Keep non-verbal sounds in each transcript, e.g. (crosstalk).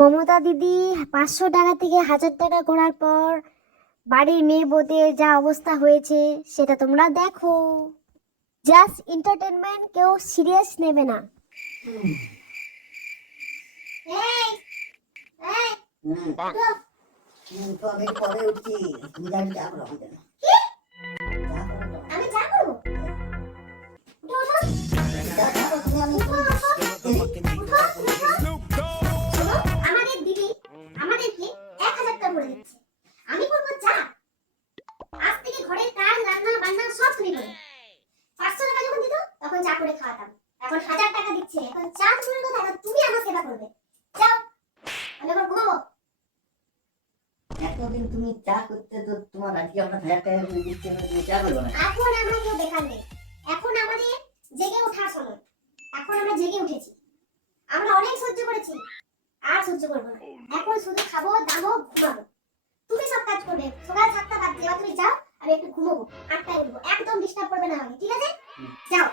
মমতা দিদি পাঁচশো টাকা থেকে হাজার টাকা করার পর বাড়ির মেয়ে বোধের যা অবস্থা হয়েছে সেটা তোমরা দেখো জাস্ট এন্টারটেনমেন্ট কেউ সিরিয়াস নেবে না পরে উঠছি এখন হাজার টাকা দিচ্ছে। এখন চা তুমি কথা এখন তুমি আমার সেবা করবে। যাও। আমি এখন ঘুমাবো। এতদিন তুমি চা করতে তো তোমার আজকে আমরা হাজার টাকা করে দিচ্ছি তুমি চা করব না? এখন আমরা কেউ দেখার নেই। এখন আমাদের জেগে ওঠার সময়। এখন আমরা জেগে উঠেছি। আমরা অনেক সহ্য করেছি। আর সহ্য করব না। এখন শুধু খাব দামো ঘুমাবো। তুমি সব কাজ করবে। সকাল সাতটা বাদ দিয়ে তুমি যাও আমি একটু ঘুমাবো। আটটায় উঠবো। একদম ডিস্টার্ব করবে না আমাকে ঠিক আছে? যাও।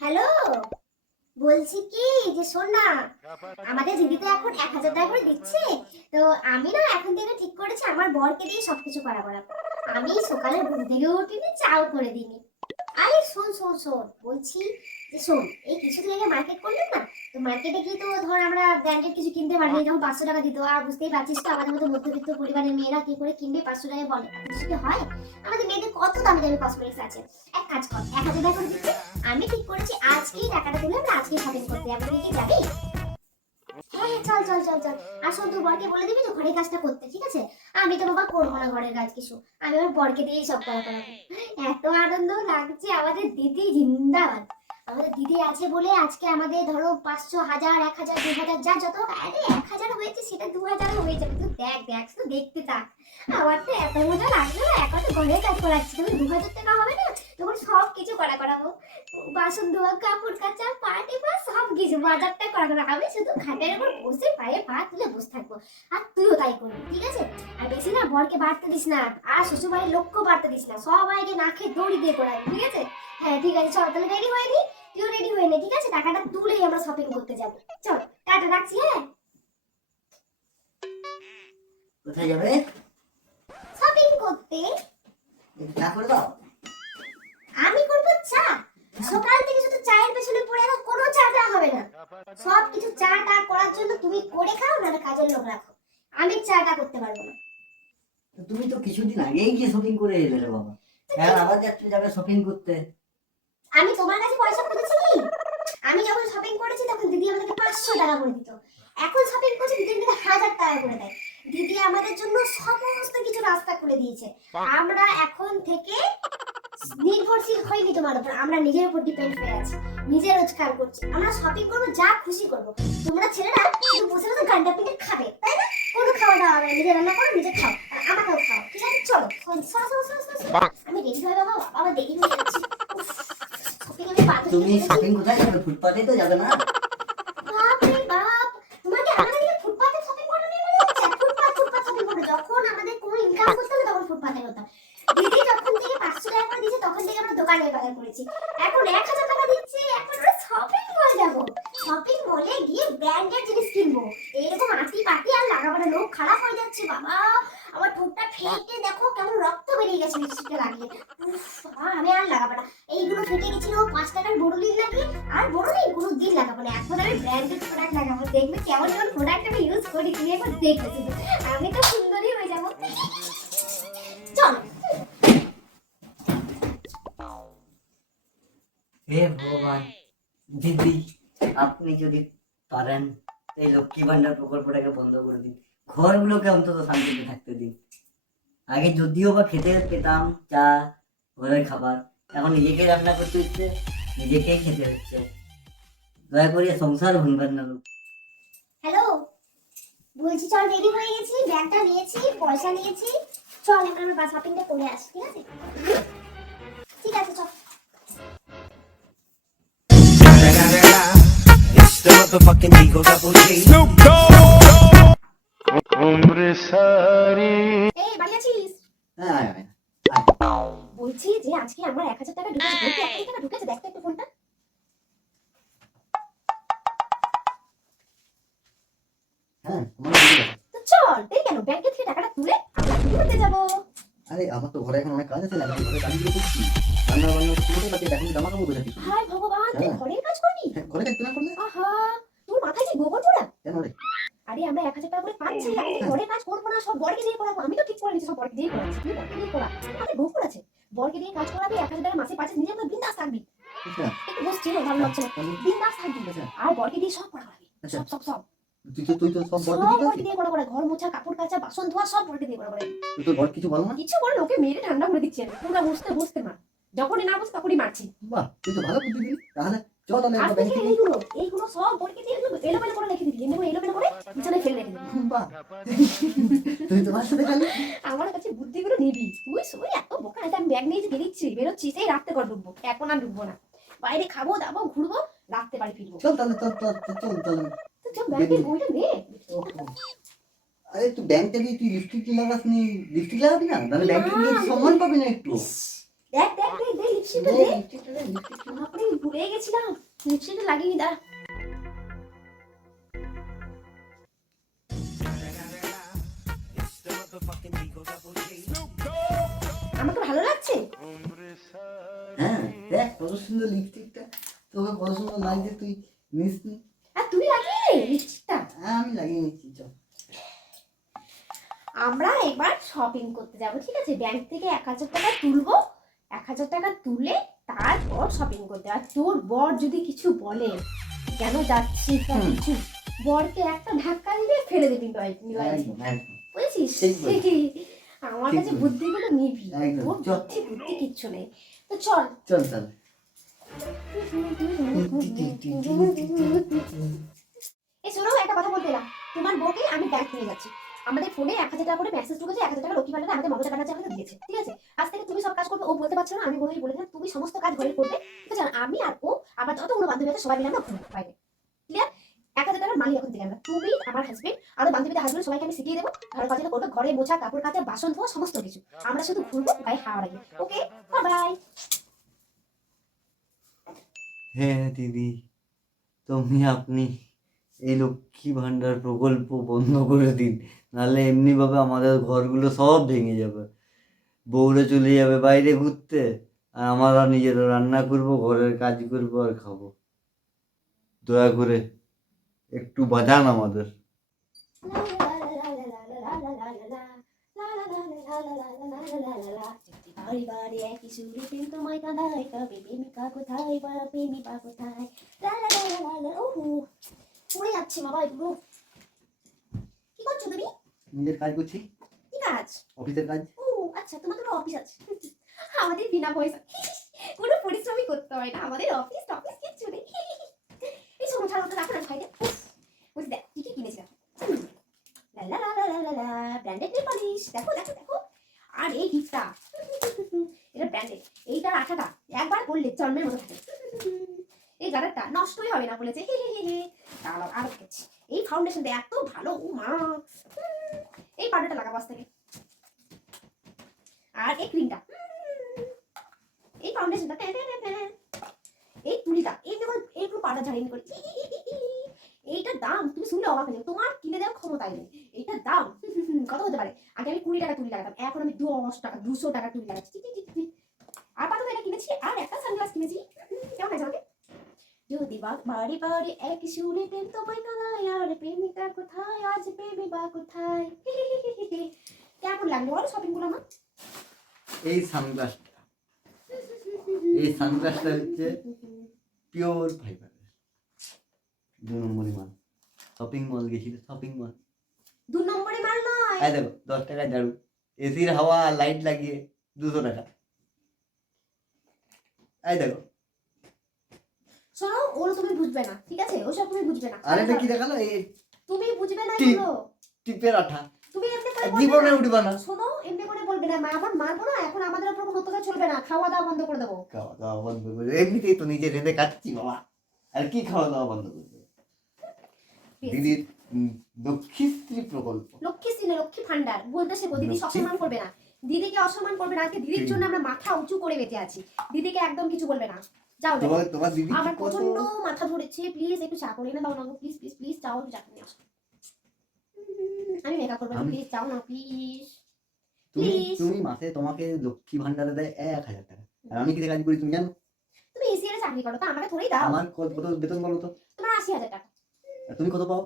হ্যালো বলছি কি যে শোন না, আমাদের দিদি তো এখন এক হাজার টাকা করে দিচ্ছে, তো আমি না এখন থেকে ঠিক করেছি, আমার বরকে দিয়ে সবকিছু করা করা আমি সকালে ঘুম থেকে উঠিনি, চাও করে দিনি আরে শোন শোন শোন বলছি যে শোন এই কিছুদিন আগে মার্কেট করলাম না তো মার্কেটে গিয়ে তো ধর আমরা ব্র্যান্ডেড কিছু কিনতে পারি যখন পাঁচশো টাকা দিত। আর বুঝতেই পারছিস তো আমাদের মতো মধ্যবিত্ত পরিবারের মেয়েরা কি করে কিনবে? পাঁচশো টাকায় বলে। কিছু কি হয়? আমাদের মেয়েদের কত দামি দামি কসমেটিক্স আছে। এক কাজ কর এক হাজার টাকা করে দিচ্ছে আমি ঠিক করেছি আজকেই টাকাটা তুলে আমরা আজকেই শপিং করতে যাব। তুই কি যাবি? হ্যাঁ হ্যাঁ চল চল চল চল। আর শোন তুই বরকে বলে দিবি তো ঘরের কাজটা করতে, ঠিক আছে? আমি তো বাবা করব না ঘরের কাজ কিছু। আমি আমার বরকে দিয়েই সব করা করাবো এত আনন্দ লাগছে আমাদের দিদি, জিন্দাবাদ। আমাদের দিদি আছে বলে আজকে আমাদের ধরো পাঁচশো হাজার, এক হাজার, দু হাজার, যা যত, আরে এক হাজার হয়েছে, সেটা দু হাজারও হয়ে যাবে তুই দেখ দেখ, শুধু দেখতে থাক। আমার তো এত মজা লাগল না, এখন তো ঘরের কাজ করাচ্ছি। তুমি দু হাজার টাকা হবে না? তখন সব কিছু করা করাবো বাসন ধোয়া কাপড় কাচা পাটি বা সব কিছু বাজারটা করা করা আমি শুধু খাটের উপর বসে পায়ে পা তুলে বসে থাকব। আর তুইও তাই করবি ঠিক আছে? আর বেশি না বরকে বাড়তে দিস না আর শ্বশুর বাড়ির লোককেও বাড়তে দিস না। সবাইকে না খেয়ে দৌড়ি দিয়ে করাবি ঠিক আছে? হ্যাঁ ঠিক আছে চল তাহলে রেডি হয়ে নি? তুইও রেডি হয়ে নে ঠিক আছে? টাকাটা তুলেই আমরা শপিং করতে যাব। চল টাটা রাখছি হ্যাঁ? কোথায় যাবে? শপিং করতে। চা করে দাও? আমি করব চা? সকাল থেকে শুধু চায়ের পেছনে পড়ে এখন কোনো চা টা হবে না। সব কিছু চা টা করার জন্য তুমি করে খাও না কাজের লোক রাখো। আমি চাটা করতে পারব না। তুমি তো কিছুদিন আগেই গিয়ে শপিং করে এলে রে বাবা। এখন আবার যাচ্ছে যাবে শপিং করতে। আমি তোমার কাছে পয়সা করেছি কি? আমি যখন শপিং করেছি তখন দিদি আমাদেরকে পাঁচশো টাকা করে দিত। এখন শপিং করছি দিদি আমাদের হাজার টাকা করে দেয়। দিদি আমাদের জন্য সমস্ত কিছু রাস্তা করে দিয়েছে। আমরা এখন থেকে নির্ভরশীল হইনি তোমার উপর আমরা নিজের উপর ডিপেন্ড হয়ে আছি নিজে রোজগার করছি আমরা শপিং করব যা খুশি করব। তোমরা ছেলেরা শুধু বসে বসে গান্ডা পিঠে খাবে তাই না? কোনো খাওয়া দাওয়া হবে না। নিজে রান্না করো নিজে খাও আর আমাকেও খাও ঠিক আছে? চলো। আমি রেডি হয়ে বাবা বাবা দেরি হয়ে যাচ্ছে। তুমি শপিং কোথায়? যাবে ফুটপাতে তো যাবে না বাপরে বাপ তোমাকে আমাদের দিকে ফুটপাতে শপিং করতে নিয়ে গেলে হচ্ছে ফুটপাত ফুটপাত শপিং করতে যখন আমাদের কোনো ইনকাম করতে হলো তখন ফুটপাতে হতাম দিদি যখন থেকে পাঁচশো টাকা করে দিয়েছে তখন থেকে আমরা দোকানে বাজার করেছি এখন এক হাজার টাকা দিচ্ছে এখন আমরা শপিং মল যাব শপিং মলে গিয়ে ব্র্যান্ডেড জিনিস কিনবো এইরকম আটি পাটি আর লাগাবো না লোক খারাপ হয়ে যাচ্ছে বাবা দেখো কেমন রক্ত বেরিয়ে গেছে লাগিয়ে। আমি আর লাগাবো না। এইগুলো ফেটে গেছিল, পাঁচ টাকার লাগিয়ে, আর দিন লাগাবো না। এখন আমি ব্র্যান্ডেড প্রোডাক্ট লাগাবো। দেখবে কেমন কেমন প্রোডাক্ট আমি ইউজ করি, তুমি একবার দেখবে আমি তো হয়ে যাব। চল। হে ভগবান, দিদি, আপনি যদি পারেন, এই লক্ষ্মী ভান্ডার প্রকল্পটাকে বন্ধ করে দিন। ঘরগুলোকে অন্তত শান্তিতে থাকতে দিন। আগে যদিও বা খেতে পেতাম চা ঘরের খাবার এখন নিজেকে রান্না করতে হচ্ছে নিজেকেই খেতে হচ্ছে। দয়া করে সংসার ভাঙবেন না লোক। হ্যালো বলছি চল রেডি হয়ে গেছি ব্যাগটা নিয়েছি পয়সা নিয়েছি। চল এখন আমরা শপিংটা করে আসি ঠিক আছে? ঠিক আছে চল। The motherfucking Eagle Double G. এই বাড়ি আছিস হ্যাঁ আয়, আয়, আয়। বলছি যে আজকে আমার এক হাজার টাকা ঢুকেছে। বলছি এক হাজার টাকা ঢুকেছে? দেখ তো একটু ফোনটা। হ্যাঁ আমার ঠিক আছে। তো চল দেরি কেন ব্যাংকে থেকে টাকাটা তুলে আমরা ছুটি করতে যাব? আরে আমার তো ঘরে এখন অনেক কাজ আছে না আমি ঘরে কাজগুলো করছি। রান্না বান্না করতে করতে বাকি এখন জামা কাপড় বোঝাচ্ছি হায় ভগবান তুই হ্যাঁ। ঘরের কাজ করবি? ঘরে কাজ না করলে? আহা তোর মাথায় কি গোবর পোড়া কেন রে আরে আমরা এক হাজার টাকা করে পাচ্ছি আমি তো ঘরের কাজ করব না সব বরকে দিয়ে করাবো আমি তো ঠিক করে করা আমাদের গোবর আছে। বরকে দিয়ে কাজ করাবি এক হাজার টাকা মাসে পাচ্ছিস নিজে তো বিন্দাস থাকবি। আচ্ছা। একটু ভালো লাগছে বিন্দাস থাকবি। আর বরকে দিয়ে সব করা করাবি। আচ্ছা। সব সব সব। তুই তো তুই তো সব সব বড় দিকে বরকে দিয়ে করা করা ঘর মোছা কাপড় কাচা বাসন ধোয়া সব বরকে দিয়ে করা করা তুই তো বড় কিছু বল না। কিছু বলে ওকে মেরে ঠান্ডা করে দিচ্ছি আমি। বসতে বসতে মার। যখনই না বসে তখনই মারছি। বাহ তুই তো ভালো বুদ্ধি দিলি। তাহলে চল তাহলে থেকে এইগুলো এইগুলো সব বরকে দিয়ে এলোমেলো করে রেখে দিবি এমনি এলোমেলো করে বিছানায় ফেলে রেখে দিবি বাহ। তুই তোমার সাথে গেলি আমার কাছে বুদ্ধিগুলো নিবি। তুই শুই এত বোকা এটা আমি ব্যাগ নিয়ে বেরিয়েছি। বেরোচ্ছি সেই রাত্রে কর ঢুকবো। এখন আর ঢুকবো না। বাইরে খাব দাবো ঘুরবো রাত্রে বাড়ি ফিরবো। চল তাহলে চল চল চল, চল তাহলে। তো চল ব্যাগে বইটা নে। আরে তুই ব্যাংক থেকে তুই লিপস্টিক লাগাস নি। লিপস্টিক লাগাবি না? তাহলে ব্যাংক থেকে সম্মান পাবি না একটু। দেখ দেখ দেখ দেখ লিপস্টিকটা দে, দে লিপস্টিকটা দে, লিপস্টিকটা ভুলে গেছিলাম। লিপস্টিকটা লাগিয়ে দাঁড়া। আমাকে ভালো লাগছে? হ্যাঁ দেখ কত সুন্দর লিপস্টিকটা তোকে কত সুন্দর লাগছে তুই নিস নি আর তুই লাগিয়ে লিপস্টিকটা হ্যাঁ আমি লাগিয়ে নিচ্ছি চল। আমরা এবার শপিং করতে যাব ঠিক আছে? ব্যাংক থেকে এক হাজার টাকা তুলবো। এক হাজার টাকা তুলে তারপর শপিং করতে। আর তোর বর যদি কিছু বলে কেন যাচ্ছি কিছু বরকে একটা ধাক্কা দিলে ফেলে দিবি বুঝেছিস। (laughs) আমার কাছে। বুদ্ধিগুলো নিবি। তোর চল। বুদ্ধি বুদ্ধি কিচ্ছু নেই। তো চল। চল তাহলে। এই শোনো একটা কথা বলতে তোমার বউকে আমি ব্যাংক নিয়ে যাচ্ছি। আমাদের ফোনে এক হাজার টাকা করে মেসেজ ঢুকেছে, এক হাজার টাকা লক্ষ্মী ভান্ডারে আমাদের মমতা ব্যানার্জি আমাদের দিয়েছে। ঠিক আছে? আজ থেকে তুমি সব কাজ করবে, ও বলতে পারছ না, আমি বলে দিলাম, তুমি সমস্ত কাজ ঘরে করবে। ঠিক আছে? আমি আর ও আমার যতগুলো বান্ধবী আছে, সবাই মিলে আমরা ক্লিয়ার এক হাজার টাকার মালিক এখন আমরা। তুমি, আমার হাজবেন্ড আরও বান্ধবীদের হাজবেন্ড সবাইকে আমি শিখিয়ে দেবো। করবে, ঘরে মোছা, কাপড় কাচা, বাসন ধোয়া, সমস্ত কিছু। আমরা শুধু ঘুরবো, গায়ে হাওয়া রাখবে ওকে বাই হ্যাঁ দিদি। তুমি আপনি এই লক্ষ্মী ভান্ডার প্রকল্প বন্ধ করে দিন নাহলে এমনিভাবে আমাদের ঘরগুলো সব ভেঙে যাবে বউরা চলে যাবে বাইরে ঘুরতে আর আমরা নিজেরা রান্না করব ঘরের কাজ করব আর খাব দয়া করে একটু বাজান আমাদের কোথায় বা কোথায় পড়ে যাচ্ছে বাবা এগুলো। কি করছ তুমি? নিজের কাজ করছি। কি কাজ? অফিসের কাজ। ও আচ্ছা তোমাদের অফিস আছে। আমাদের বিনা পয়সা। কোনো পরিশ্রমই করতে হয় না। আমাদের অফিস অফিস কিচ্ছু নেই। এই শোনো ছাড়া ওটা রাখো না সাইডে বলছি দেখ কি কি কিনেছি দেখো লা লা লা লা লা লা ব্র্যান্ডেড নেল পলিশ দেখো দেখো দেখো। আর এই টিপটা এটা ব্র্যান্ডেড এইটার আঠাটা একবার পরলে চর্মের মতো থাকে। এই গাড়ারটা নষ্টই হবে না বলেছে। হে হে হে। দাঁড়াও আর দেখছি। এই ফাউন্ডেশনটা এত ভালো মা। এই পাউডারটা লাগাবো আজ থেকে। আর এই ক্রিমটা এই ফাউন্ডেশনটা। এই তুলিটা, এই দেখো, এই পুরো পাউডার ঝাড়িয়ে করে। এইটার দাম, তুমি শুনলে অবাক হয়ে তোমার কিনে দেওয়ার ক্ষমতাই নেই। এইটার দাম কত হতে পারে? আগে আমি কুড়ি টাকা তুলি লাগাতাম, এখন আমি দশ টাকা, দুশো টাকা তুলি লাগাচ্ছি। আর পাতো এটা কিনেছি, আর একটা সানগ্লাস কিনেছি হুম, কেমন আছে আমাকে যদি বা- বাড়ি বাড়ি এক সুরে প্রেম তোমায় কানায় আর প্রেমিকা কোথায় আজ প্রেমিকা কোথায় কেমন লাগল বলো শপিংগুলো আমার এই সানগ্লাসটা। এই সানগ্লাসটা হচ্ছে পিওর ফাইবার দু নম্বরই মাল। শপিং মল গেছিল শপিং মল দু নম্বরে মাল নয়। এই দেখো দশ টাকা ঝাড়ু এসির হাওয়া লাইট লাগিয়ে দুশো টাকা। এই দেখো শোনো ওগুলো তুমি বুঝবে না ঠিক আছে? ওসব তুমি বুঝবে না। আর এটা কি দেখাল? এই তুমি বুঝবে না এগুলো। টিপের আঠা। তুমি এমনি করে জীবনে উঠবে না। শোনো এমনি করে বলবে না। মা আমার মারবো না? এখন আমাদের উপর কোনো অত্যাচার চলবে না। খাওয়া দাওয়া বন্ধ করে দেবো। খাওয়া দাওয়া বন্ধ করে এমনিতেই তো নিজে রেঁধে বাবা। আর কি খাওয়া দাওয়া বন্ধ পেয়েছি। দিদির লক্ষ্মীশ্রী প্রকল্প। লক্ষ্মী সিনে লক্ষ্মী ভান্ডার। বলতে শেখো দিদি অসম্মান করবে না। দিদিকে অসম্মান করবে না। আজকে দিদির জন্য আমরা মাথা উঁচু করে বেঁচে আছি। দিদিকে একদম কিছু বলবে না। যাও যাও। তোমার তোমার দিদি আমার প্রচণ্ড মাথা ধরেছে। প্লিজ একটু চা করে না দাও না প্লিজ প্লিজ প্লিজ চাও একটু চা করে নিয়ে আসো আমি মেকআপ করব প্লিজ চাও না প্লিজ তুমি তুমি মাসে তোমাকে লক্ষ্মী ভান্ডারে দেয় এক হাজার টাকা। আর আমি কি কাজ করি তুমি জানো? তুমি এসিআর চাকরি করো তো আমাকে থোড়াই দাও। আমার কত বেতন বলো তো? তোমার আশি হাজার টাকা। তুমি কত পাও?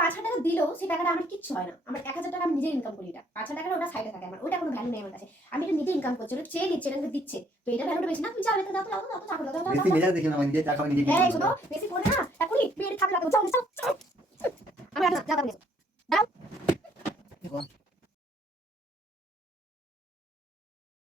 পাঁচ হাজার টাকা দিলেও সেই টাকাটা আমার কিচ্ছু হয় না। আমার এক হাজার টাকা আমি নিজে ইনকাম করি এটা। পাঁচ হাজার টাকা ওটা সাইডে থাকে আমার। ওটা কোনো ভ্যালু নেই আমার কাছে। আমি এটা নিজে ইনকাম করছি। ওটা চেয়ে দিচ্ছে এটা দিচ্ছে। তো এটা ভ্যালুটা বেশি না। তুমি দাও চাকরি দাও বেশি হ্যাঁ বেশি করে না এখনই পেট থাকলে দাও দাও